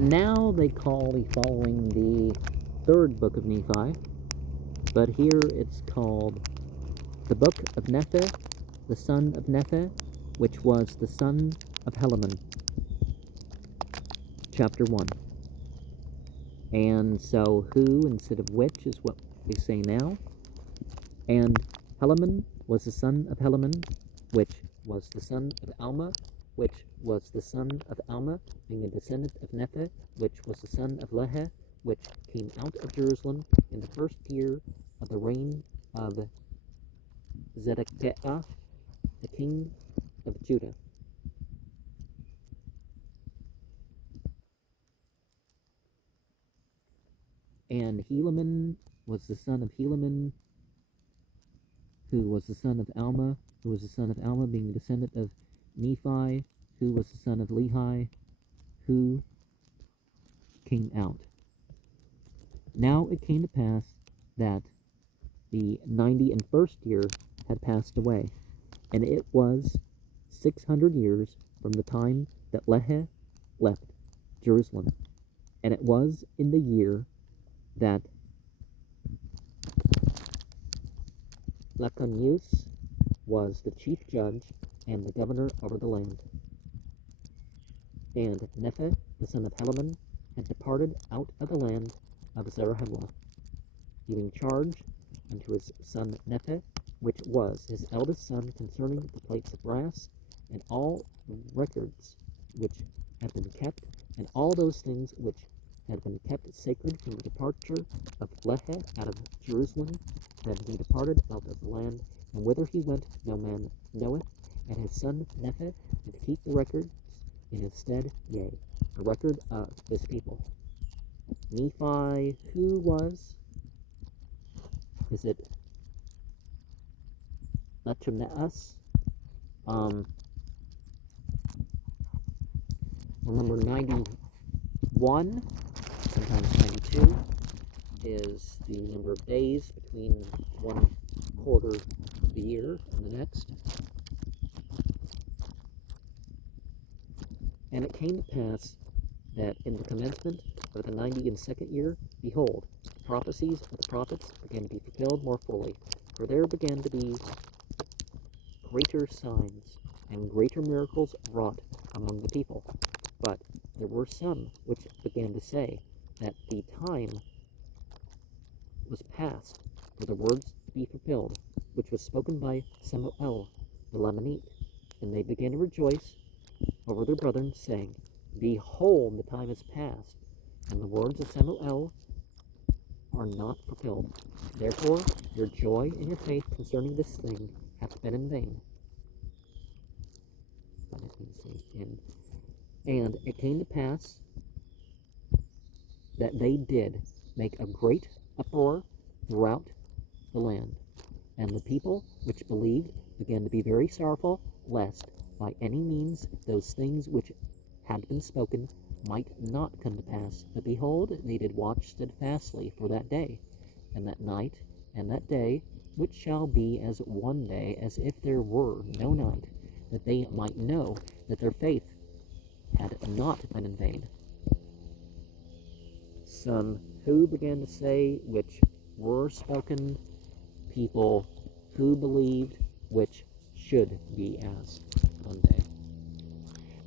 Now they call the following the third book of Nephi, but here it's called the book of Nephi, the son of Nephi, which was the son of Helaman. Chapter 1. And so who instead of which is what we say now. And Helaman was the son of Helaman, which was the son of Alma, which was the son of Alma, being a descendant of Nephi, which was the son of Lehi, which came out of Jerusalem in the first year of the reign of Zedekiah, the king of Judah. And Helaman was the son of Helaman, who was the son of Alma, who was the son of Alma, being a descendant of Nephi, who was the son of Lehi, who came out. Now it came to pass that the 91st year had passed away, and it was 600 years from the time that Lehi left Jerusalem. And it was in the year that Laconius was the chief judge and the governor over the land. And Nephi, the son of Helaman, had departed out of the land of Zarahemla, giving charge unto his son Nephi, which was his eldest son, concerning the plates of brass, and all the records which had been kept, and all those things which had been kept sacred from the departure of Lehi out of Jerusalem, when he departed out of the land, and whither he went no man knoweth, and his son Nephi did keep the records in his stead, yea, the record of his people. Nephi, who was? Is it Lechameus? Remember 91, sometimes 92, is the number of days between one quarter of the year and the next. And it came to pass that in the commencement of the 92nd year, behold, the prophecies of the prophets began to be fulfilled more fully, for there began to be greater signs and greater miracles wrought among the people. But there were some which began to say that the time was past for the words to be fulfilled, which was spoken by Samuel the Lamanite. And they began to rejoice over their brethren, saying, Behold, the time is past, and the words of Samuel are not fulfilled. Therefore your joy and your faith concerning this thing hath been in vain. And it came to pass that they did make a great uproar throughout the land. And the people which believed began to be very sorrowful, lest by any means those things which had been spoken might not come to pass. But behold, they did watch steadfastly for that day, and that night, and that day, which shall be as one day, as if there were no night, that they might know that their faith had not been in vain. Some who began to say which were spoken, people who believed which should be as one day.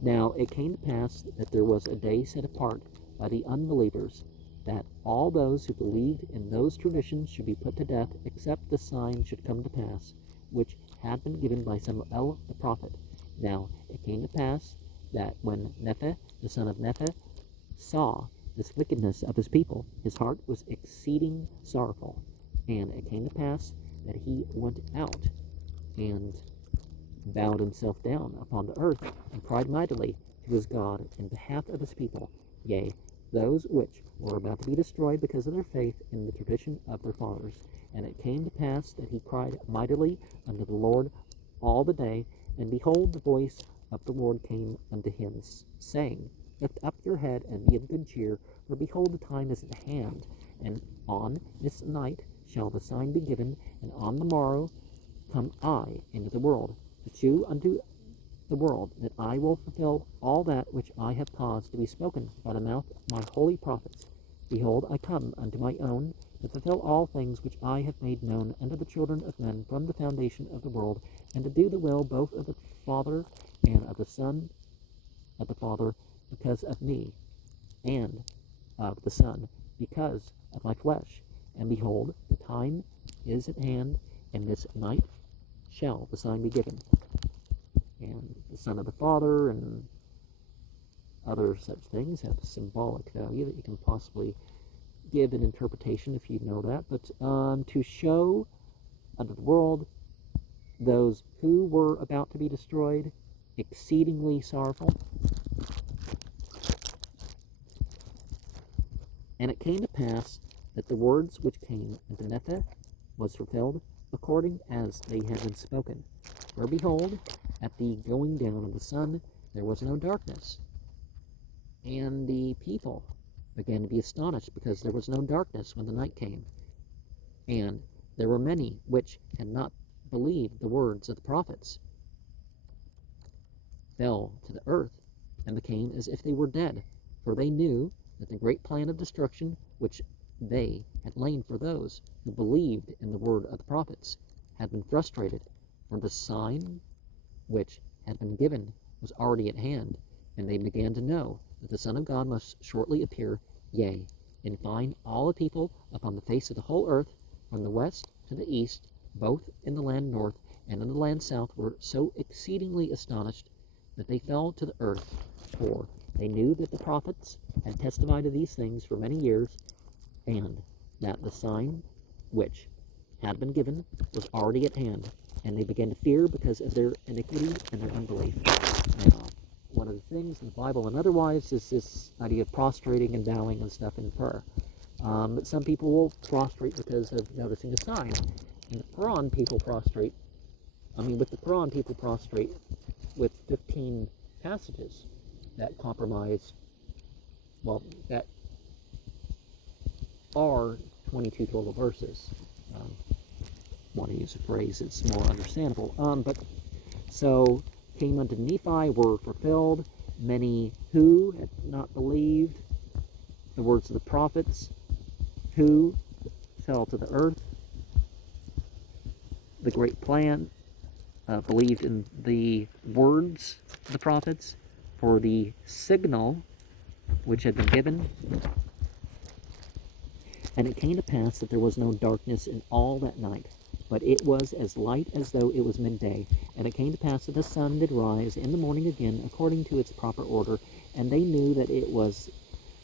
Now it came to pass that there was a day set apart by the unbelievers, that all those who believed in those traditions should be put to death, except the sign should come to pass, which had been given by Samuel the prophet. Now it came to pass that when Nephi, the son of Nephi, saw this wickedness of his people, his heart was exceeding sorrowful. And it came to pass that he went out and bowed himself down upon the earth, and cried mightily to his God in behalf of his people, yea, those which were about to be destroyed because of their faith in the tradition of their fathers. And it came to pass that he cried mightily unto the Lord all the day, and behold, the voice of the Lord came unto him, saying, Lift up your head and be of good cheer, for behold, the time is at hand, and on this night shall the sign be given, and on the morrow come I into the world, to shew unto the world, that I will fulfill all that which I have caused to be spoken by the mouth of my holy prophets. Behold, I come unto my own, to fulfill all things which I have made known unto the children of men from the foundation of the world, and to do the will both of the Father and of the Son of the Father, because of me, and of the Son, because of my flesh. And behold, the time is at hand, and this night shall the sign be given. And the Son of the Father and other such things have symbolic value that you can possibly give an interpretation if you know that. But to show unto the world those who were about to be destroyed, exceedingly sorrowful. And it came to pass that the words which came unto Nephi was fulfilled, according as they had been spoken. For behold, at the going down of the sun there was no darkness. And the people began to be astonished, because there was no darkness when the night came. And there were many which had not believed the words of the prophets, fell to the earth, and became as if they were dead, for they knew that the great plan of destruction which they had laid for those who believed in the word of the prophets had been frustrated, for the sign which had been given was already at hand, and they began to know that the Son of God must shortly appear. Yea, in fine, all the people upon the face of the whole earth, from the west to the east, both in the land north and in the land south, were so exceedingly astonished that they fell to the earth, for they knew that the prophets had testified of these things for many years, and that the sign which had been given was already at hand, and they began to fear because of their iniquity and their unbelief. Now, one of the things in the Bible and otherwise is this idea of prostrating and bowing and stuff in prayer. But some people will prostrate because of noticing a sign. In the Quran, people prostrate. With the Quran, people prostrate with 15 passages that compromise, that are 22 total verses. Want to use a phrase that's more understandable. But so came unto Nephi were fulfilled, many who had not believed the words of the prophets, who fell to the earth. The great plan believed in the words of the prophets, for the signal which had been given. And it came to pass that there was no darkness in all that night, but it was as light as though it was midday. And it came to pass that the sun did rise in the morning again, according to its proper order, and they knew that it was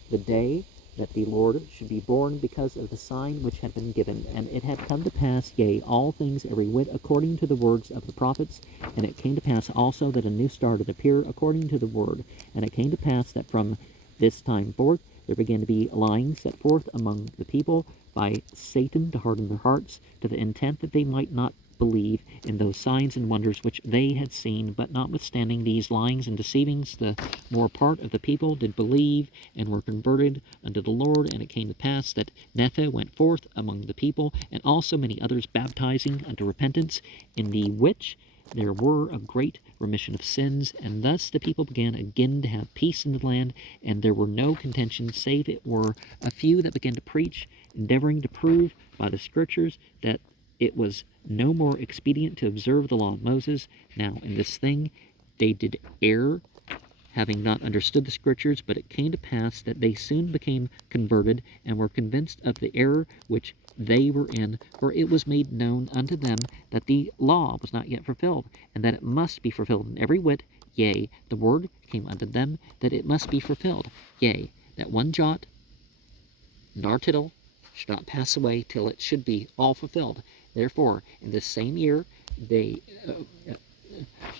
the day that the Lord should be born, because of the sign which had been given. And it had come to pass, yea, all things every whit according to the words of the prophets. And it came to pass also that a new star did appear according to the word. And it came to pass that from this time forth there began to be lying set forth among the people by Satan to harden their hearts, to the intent that they might not believe in those signs and wonders which they had seen. But notwithstanding these lyings and deceivings, the more part of the people did believe and were converted unto the Lord. And it came to pass that Nephi went forth among the people, and also many others, baptizing unto repentance, in the which there were a great remission of sins. And thus the people began again to have peace in the land, and there were no contentions, save it were a few that began to preach, endeavoring to prove by the scriptures that it was no more expedient to observe the law of Moses. Now in this thing they did err, having not understood the scriptures. But it came to pass that they soon became converted, and were convinced of the error which they were in. For it was made known unto them that the law was not yet fulfilled, and that it must be fulfilled in every whit. Yea, the word came unto them that it must be fulfilled. Yea, that one jot nor tittle should not pass away till it should be all fulfilled. Therefore, in this same year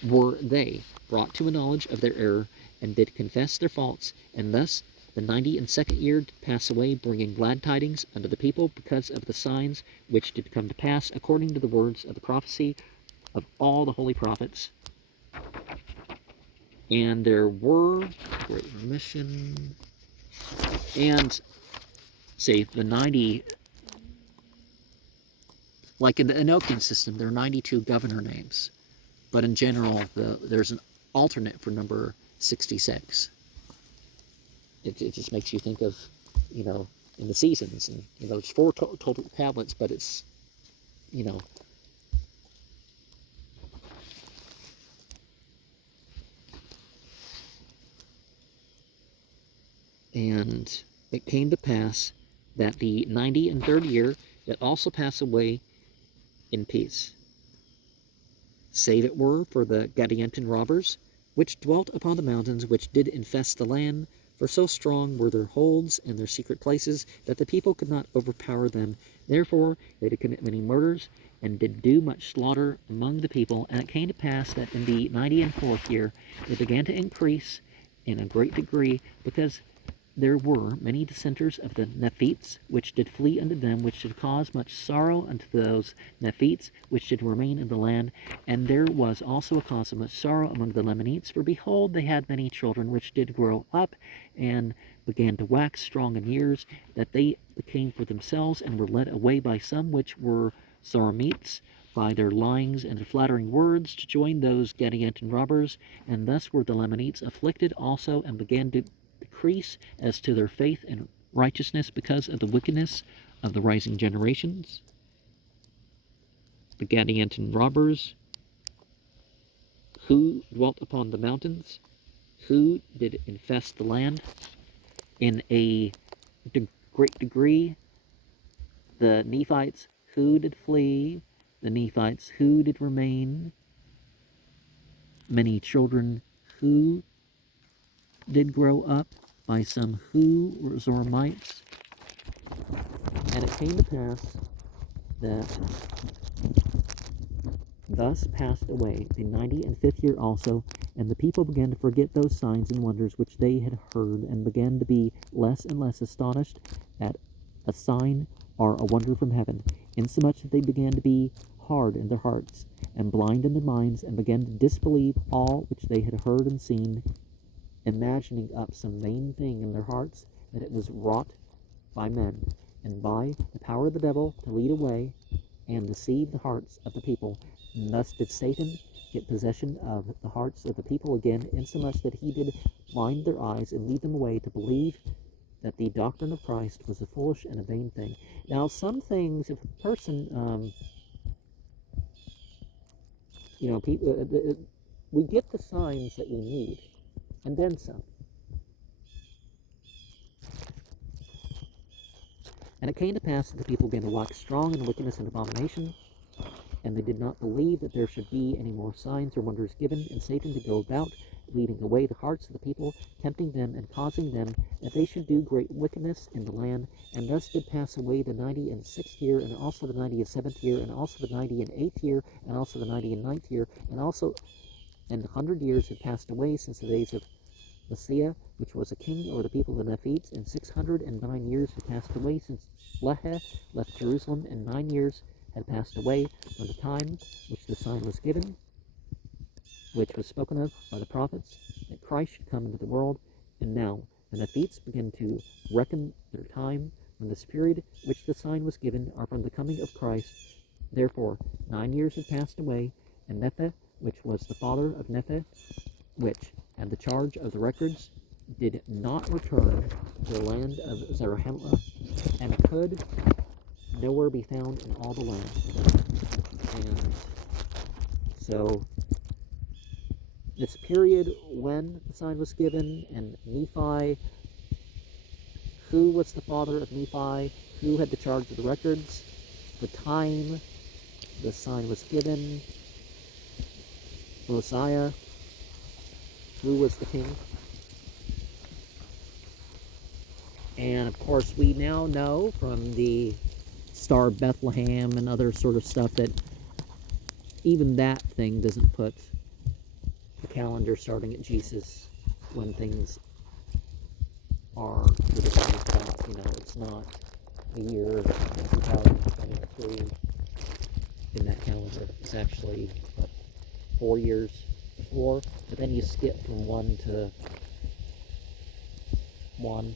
were they brought to a knowledge of their error, and did confess their faults. And thus the 92nd year did pass away, bringing glad tidings unto the people, because of the signs which did come to pass, according to the words of the prophecy of all the holy prophets. And there were great remission, and say the 90, like in the Enochian system, there are 92 governor names, but in general there's an alternate for number 66. It just makes you think of, in the seasons, and it's 4 total tablets, but it's, and it came to pass that the 93rd year did also pass away in peace, save it were for the Gadianton robbers, which dwelt upon the mountains, which did infest the land. For so strong were their holds and their secret places, that the people could not overpower them. Therefore they did commit many murders, and did do much slaughter among the people. And it came to pass that in the 94th year they began to increase in a great degree, because there were many dissenters of the Nephites, which did flee unto them, which did cause much sorrow unto those Nephites, which did remain in the land. And there was also a cause of much sorrow among the Lamanites, for behold, they had many children, which did grow up, and began to wax strong in years, that they became for themselves, and were led away by some which were Zoramites, by their lyings and their flattering words, to join those Gadianton robbers. And thus were the Lamanites afflicted also, and began to decrease as to their faith and righteousness, because of the wickedness of the rising generations. The Gadianton robbers, who dwelt upon the mountains, who did infest the land in a great degree. The Nephites, who did flee. The Nephites, who did remain. Many children, who did grow up, by some who were Zoramites. And it came to pass that thus passed away the 95th year also, and the people began to forget those signs and wonders which they had heard, and began to be less and less astonished at a sign or a wonder from heaven, insomuch that they began to be hard in their hearts, and blind in their minds, and began to disbelieve all which they had heard and seen, imagining up some vain thing in their hearts, that it was wrought by men, and by the power of the devil, to lead away and deceive the hearts of the people. And thus did Satan get possession of the hearts of the people again, insomuch that he did blind their eyes and lead them away to believe that the doctrine of Christ was a foolish and a vain thing. Now, some things, if a person, people, we get the signs that we need, and then some. And it came to pass that the people began to wax strong in wickedness and abomination, and they did not believe that there should be any more signs or wonders given, and Satan did go about, leading away the hearts of the people, tempting them and causing them that they should do great wickedness in the land. And thus did pass away the 96th year, and also the 97th year, and also the 98th year, and also the 99th year, and 100 years had passed away since the days of Messiah, which was a king over the people of the Nephites, and 609 years had passed away since Lehi left Jerusalem, and 9 years had passed away from the time which the sign was given, which was spoken of by the prophets, that Christ should come into the world. And now the Nephites begin to reckon their time from this period which the sign was given, or from the coming of Christ. Therefore 9 years had passed away, and Nephi, which was the father of Nephi, which had the charge of the records, did not return to the land of Zarahemla, and could nowhere be found in all the land. And so this period when the sign was given, and Nephi, who was the father of Nephi, who had the charge of the records, the time the sign was given, Mosiah, who was the king. And of course we now know from the Star of Bethlehem and other sort of stuff that even that thing doesn't put the calendar starting at Jesus when things are the design about, it's not a year 2023 in that calendar. It's actually 4 years before, but then you skip from 1 to 1.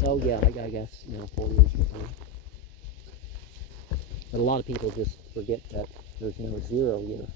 So yeah, I guess 4 years before. But a lot of people just forget that there's no 0 year.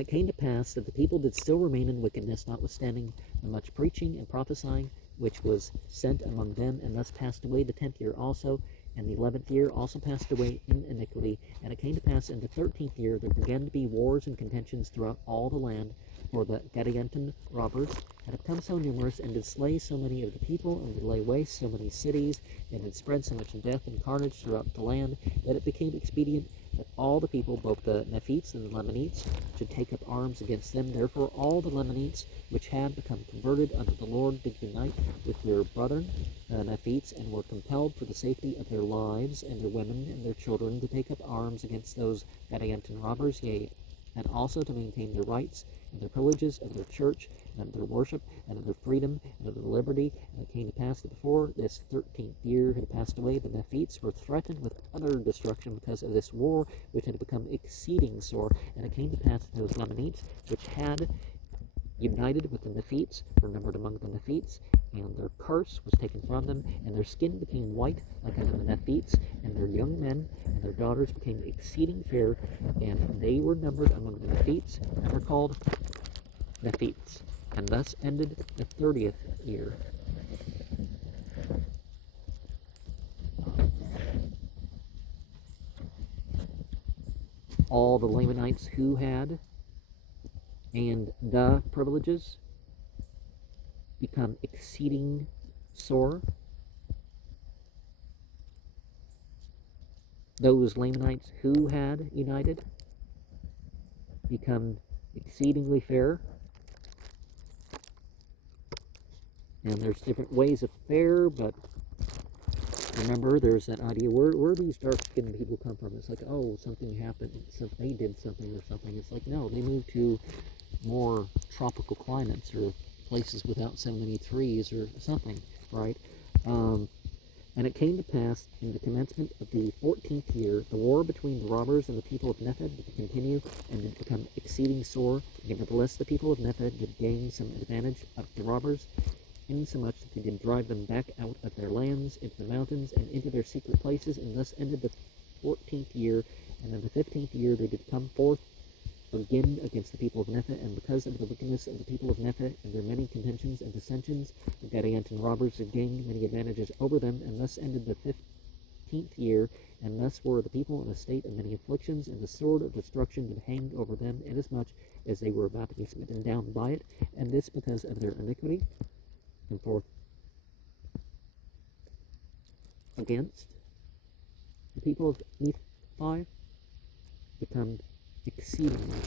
And it came to pass that the people did still remain in wickedness, notwithstanding the much preaching and prophesying which was sent among them, and thus passed away the 10th year also, and the 11th year also passed away in iniquity. And it came to pass in the 13th year there began to be wars and contentions throughout all the land, for the Gadianton robbers had become so numerous, and did slay so many of the people, and did lay waste so many cities, and did spread so much death and carnage throughout the land, that it became expedient that all the people, both the Nephites and the Lamanites, should take up arms against them. Therefore all the Lamanites which had become converted unto the Lord did unite with their brethren, the Nephites, and were compelled for the safety of their lives and their women and their children to take up arms against those Gadianton robbers, yea, and also to maintain their rights and their privileges of their church, and of their worship, and of their freedom, and of their liberty. And it came to pass that before this 13th year had passed away, the Nephites were threatened with utter destruction because of this war, which had become exceeding sore. And it came to pass that those Lamanites, which had united with the Nephites, were numbered among the Nephites, and their curse was taken from them, and their skin became white like unto the Nephites, and their young men and their daughters became exceeding fair, and they were numbered among the Nephites, and were called Nephites. And thus ended the 30th year. All the Lamanites who had and the privileges become exceeding sore. Those Lamanites who had united become exceedingly fair. And there's different ways of fair, but remember, there's that idea, where these dark-skinned people come from? It's like, oh, something happened, so they did something or something. It's like, no, they moved to more tropical climates or places without so many trees or something, right? And it came to pass in the commencement of the 14th year, the war between the robbers and the people of Nephi did continue, and did become exceeding sore. Nevertheless, the people of Nephi did gain some advantage of the robbers, insomuch that they did drive them back out of their lands into the mountains and into their secret places. And thus ended the 14th year. And in the 15th year they did come forth again against the people of Nephi, and because of the wickedness of the people of Nephi and their many contentions and dissensions, the Gadianton robbers had gained many advantages over them. And thus ended the 15th year. And thus were the people in a state of many afflictions, and the sword of destruction did hang over them, inasmuch as they were about to be smitten down by it, and this because of their iniquity. And forth against the people of Nephi become exceedingly